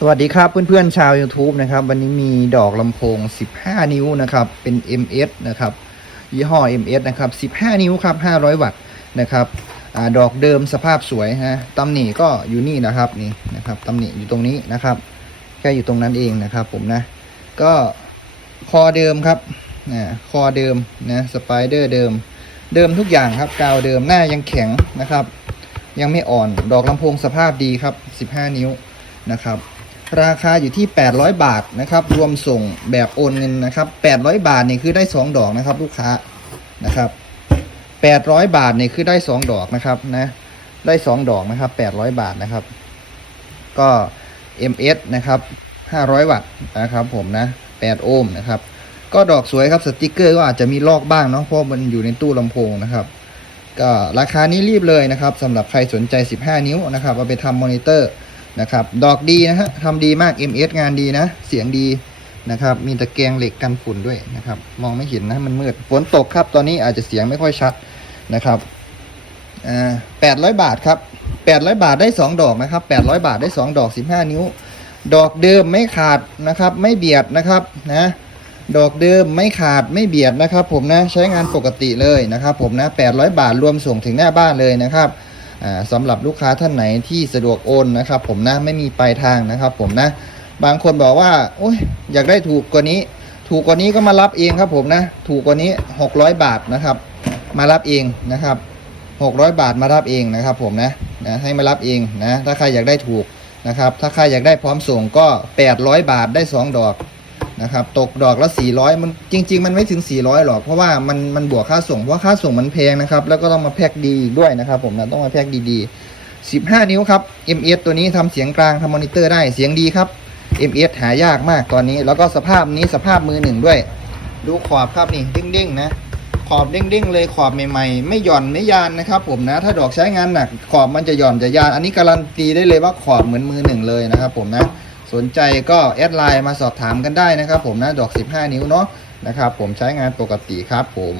สวัสดีครับเพื่อนๆชาว YouTube นะครับ วันนี้มีดอกลำโพง 15 นิ้วนะครับ เป็น MS นะครับ ยี่ห้อ MS นะครับ 15 นิ้วครับ 500 วัตต์นะครับอดอกเดิมสภาพสวยฮะตำหนิก็อยู่นี่นะครับนี่นะครับตำหนิอยู่ตรงนี้นะครับแค่อยู่ตรงนั้นเองนะครับ ผมนะ ก็คอเดิมครับนะคอเดิมนะสไปเดอร์เดิม เดิมทุกอย่างครับกาวเดิมหน้ายังแข็งนะครับ ยังไม่อ่อนดอกลำโพงสภาพดีครับ 15 นิ้วนะครับ ราคาอยู่ที่ 800 บาทนะครับ รวมส่งแบบโอนเงินนะครับ 800 บาทนี่คือได้ 2 ดอกนะครับ ลูกค้านะครับ 800 บาทนี่คือได้ 2 ดอกนะครับนะได้ 2 ดอกนะครับ 800 บาทนะครับ ก็ MS นะครับ 500 วัตต์นะครับ ผมนะ 8 โอห์มนะครับ ก็ดอกสวยครับสติกเกอร์ก็อาจจะมีลอกบ้างเนาะเพราะมันอยู่ในตู้ลำโพงนะครับก็ราคานี้รีบเลยนะครับสำหรับใครสนใจ 15 นิ้วนะครับเอาไปทำมอนิเตอร์ นะครับ ดอกดีนะฮะทำดีมาก MS งานดีนะ เสียงดีนะครับ มีตะแกรงเหล็กกันฝุ่นด้วยนะครับ มองไม่เห็นนะมันมืด ฝนตกครับ ตอนนี้อาจจะเสียงไม่ค่อยชัดนะครับอ่า800บาทครับ800บาทได้2ดอกนะครับ800บาทได้2ดอก15นิ้ว ดอกเดิมไม่ขาดนะครับ ไม่เบียดนะครับนะ ดอกเดิมไม่ขาดไม่เบียดนะครับ ผมนะใช้งานปกติเลยนะครับ ผมนะ800บาทรวมส่งถึงหน้าบ้านเลยนะครับ สำหรับลูกค้าท่านไหนที่สะดวกโอนนะครับ ผมนะไม่มีปลายทางนะครับ ผมนะ บางคนบอกว่าโอ้ยอยากได้ถูกกว่านี้ ถูกกว่านี้ก็มารับเองครับผมนะ ถูกกว่านี้ 600 บาทนะครับ มารับเองนะครับ600 บาทมารับเองนะครับผมนะนะให้มารับเองนะถ้าใครอยากได้ถูกนะครับถ้าใครอยากได้พร้อมส่งก็ 800 บาทได้ 2 ดอก นะครับ ตกดอกละ400 มันจริง ๆ มันไม่ถึง 400 หรอก เพราะว่ามันมันบวกค่าส่ง เพราะค่าส่งมันแพงนะครับ แล้วก็ต้องมาแพ็คดีด้วยนะครับ ผมนะต้องมาแพ็คดีๆ 15 นิ้วครับ MS ตัวนี้ทำเสียงกลางทำมอนิเตอร์ได้เสียงดีครับ MS หายากมากตอนนี้ แล้วก็สภาพนี้สภาพมือหนึ่งด้วย ดูขอบครับนี่เด้งๆนะขอบเด้งๆเลยขอบใหม่ๆ ไม่หย่อนไม่ยานนะครับ ผมนะ ถ้าดอกใช้งานหนักขอบมันจะหย่อนจะยาน อันนี้การันตีได้เลยว่าขอบเหมือนมือหนึ่งเลยนะครับ ผมนะ สนใจก็แอดไลน์มาสอบถามกันได้นะครับผมนะดอก 15 นิ้วเนาะนะครับผมใช้งานปกติครับผม